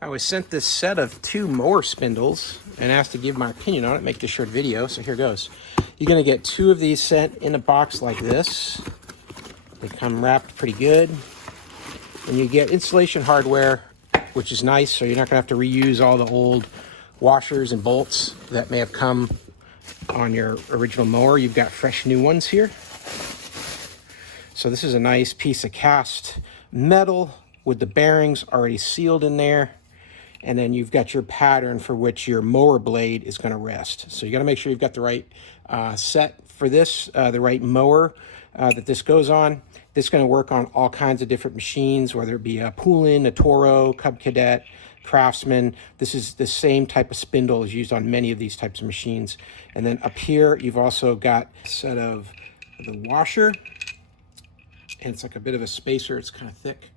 I was sent this set of 2 mower spindles and asked to give my opinion on it, make this short video, so here goes. You're gonna get 2 of these sent in a box like this. They come wrapped pretty good. And you get installation hardware, which is nice, so you're not gonna have to reuse all the old washers and bolts that may have come on your original mower. You've got fresh new ones here. So this is a nice piece of cast metal with the bearings already sealed in there. And then you've got your pattern for which your mower blade is going to rest. So you got to make sure you've got the right set for this, the right mower that this goes on. This is going to work on all kinds of different machines, whether it be a Poulan, a Toro, Cub Cadet, Craftsman. This is the same type of spindle is used on many of these types of machines. And then up here, you've also got a set of the washer. And it's like a bit of a spacer. It's kind of thick.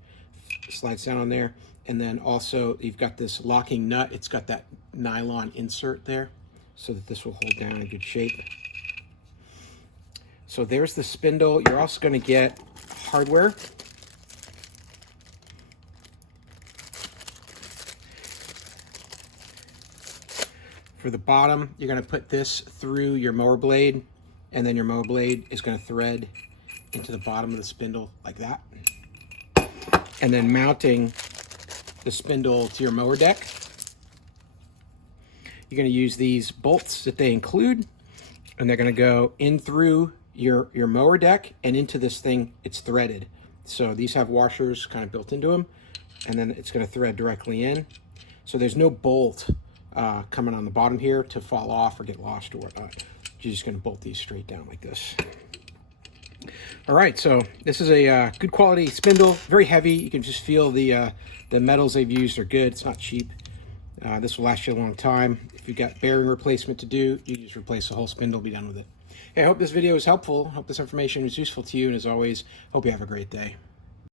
It slides down on there. And then also you've got this locking nut. It's got that nylon insert there so that this will hold down in good shape. So there's the spindle. You're also going to get hardware. For the bottom, you're going to put this through your mower blade, and then your mower blade is going to thread into the bottom of the spindle like that. And then mounting the spindle to your mower deck, you're going to use these bolts that they include, and they're going to go in through your mower deck and into this thing. It's threaded, so these have washers kind of built into them, and then it's going to thread directly in. So there's no bolt coming on the bottom here to fall off or get lost or whatnot. You're just going to bolt these straight down like this. All right, so this is a good quality spindle, very heavy. You can just feel the metals they've used are good. It's not cheap. This will last you a long time. If you've got bearing replacement to do, you can just replace the whole spindle, be done with it. Hey, I hope this video was helpful. Hope this information was useful to you, and as always, hope you have a great day.